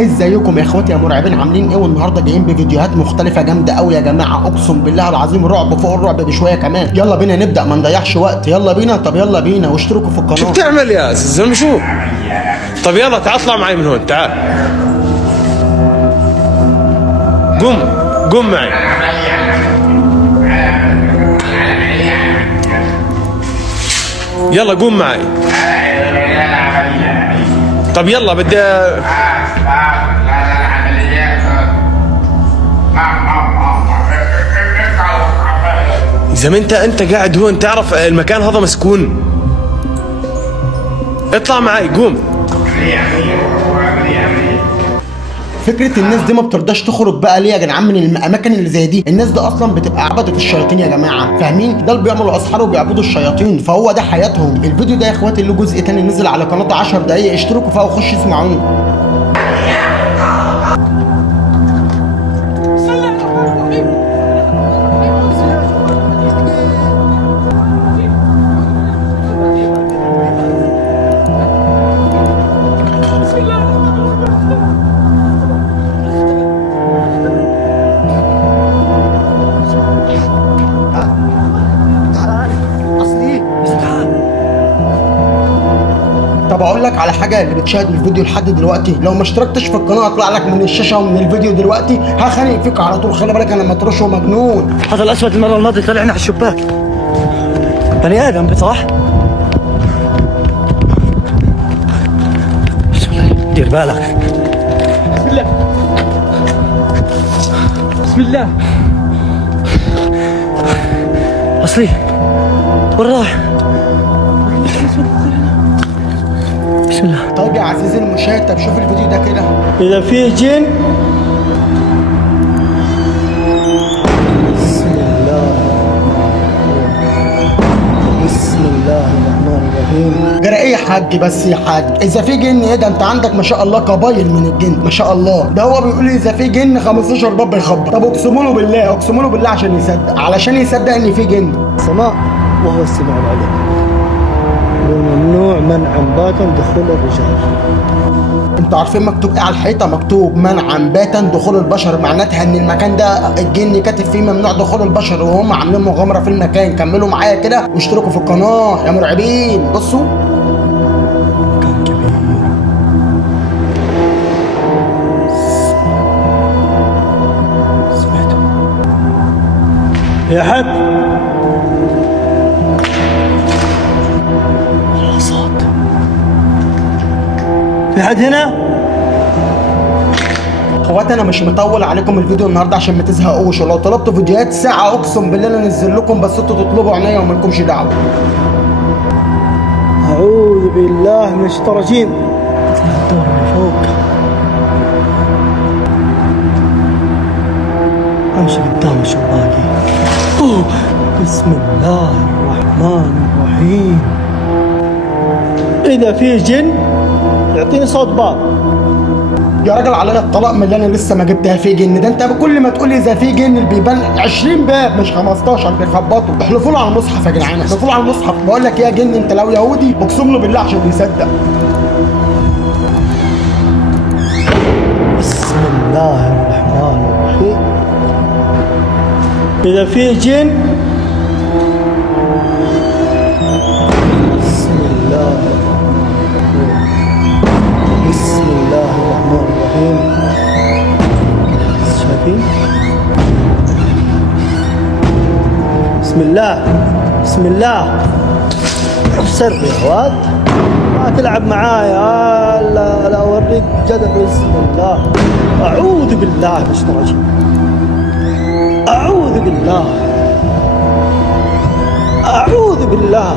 ازيكم يا اخواتي يا مرعبين، عاملين ايه؟ والنهارده جايين بفيديوهات مختلفه جامده قوي يا جماعه، اقسم بالله العظيم رعب فوق الرعب بشويه كمان. يلا بينا نبدا، ما نضيعش وقت. يلا بينا، طب يلا بينا واشتركوا في القناه. شو بتعمل يا زلمه؟ شو؟ طب يلا تعال اطلع معي من هون، تعال قم معي. يلا قوم معي. طب يلا بدي زي ما انت قاعد هون، تعرف المكان هذا مسكون. اطلع معي، قوم. فكره الناس دي ما بترضاش تخرج بقى ليه يا جدعان من الاماكن اللي زي دي؟ الناس دي اصلا بتبقى عبده الشياطين يا جماعه، فاهمين؟ ده اللي بيعملوا اسحار وبيعبدوا الشياطين، فهو ده حياتهم. الفيديو ده يا اخواتي له جزء تاني نزل على قناه 10 دقايق، اشتركوا فيها وخشوا اسمعوه. طب اقول لك على حاجه، اللي بتشاهد الفيديو لحد دلوقتي لو ما اشتركتش في القناه اطلع لك من الشاشه ومن الفيديو دلوقتي هخانق فيك على طول. خلي بالك انا مطرش ومجنون. هذا الاسود المره الماضيه طلعنا على الشباك. بني ادم صح؟ بسم الله، دير بالك. بسم الله بسم الله. اصلي وين راح؟ بسم الله. طيب يا عزيزي المشاهد، طب شوف الفيديو ده كده. إذا فيه جن بسم الله بسم الله الرحمن الرحيم. جرى ايه يا حاج؟ بس يا حاج اذا في جن ايه ده؟ انت عندك ما شاء الله قبايل من الجن ما شاء الله. ده هو بيقول لي اذا في جن 15 باب بيخبط. طب اقسموا له بالله، اقسموا له بالله عشان يصدق، علشان يصدق ان في جن. سماء وهو السميع العليم. ممنوع منعا باتا دخول الرجال. انتوا عارفين مكتوب ايه على الحيطه؟ مكتوب منعا باتا دخول البشر، معناتها ان المكان ده الجن كاتب فيه ممنوع دخول البشر، وهم عاملين مغامره في المكان. كملوا معايا كده واشتركوا في القناه يا مرعبين. بصوا مكان كبير. سمعته يا حد؟ صوت. في حد هنا؟ اخواتي انا مش مطول عليكم الفيديو النهارده عشان ما تزهقوش، ولو طلبتوا فيديوهات ساعه اقسم بالله انا انزل لكم، بس انتوا تطلبوا عينيا ومالكمش دعوه. أعوذ بالله من الشيطان الرجيم. الدور من فوق. أمشي قدام شباكي. بسم الله الرحمن الرحيم. إذا فيه جن يعطيني صوت باب. يا راجل عليا الطلاق من اللي انا لسه ما جبتها في جن ده. انت كل ما تقول اذا في جن البيبان 20 باب مش 15 بيخبطوا. احلفوا له على المصحف يا جدعان، احلفوا له على المصحف. بقول لك ايه يا جن، انت لو يهودي اقسم له بالله عشان يصدق. بسم الله الرحمن الرحيم. إذا فيه جن بسم الله بسم الله الرحمن الرحيم. شايفين؟ بسم الله بسم الله. سر يا واد، ما تلعب معايا. لا اوريك جدل. بسم الله. اعوذ بالله من الشيطان الرجيم. اعوذ بالله اعوذ بالله.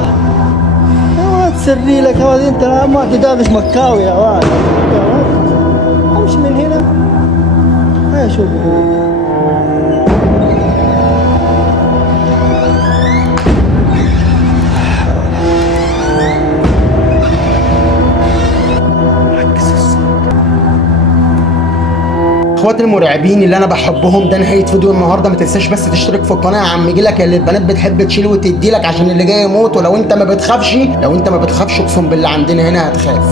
يا واد سري لك يا واد، انت ما تدابش مكاوي يا واد. امشي من هنا. هيا شوف. اخواتي المرعبين اللي انا بحبهم، ده نهايه فيديو النهارده. ما تنساش بس تشترك في القناه يا عم جيلك، اللي البنات بتحب تشيل وتدي لك عشان اللي جاي يموت. ولو انت ما بتخافش، لو انت ما بتخافش اقسم بالله عندنا هنا هتخاف.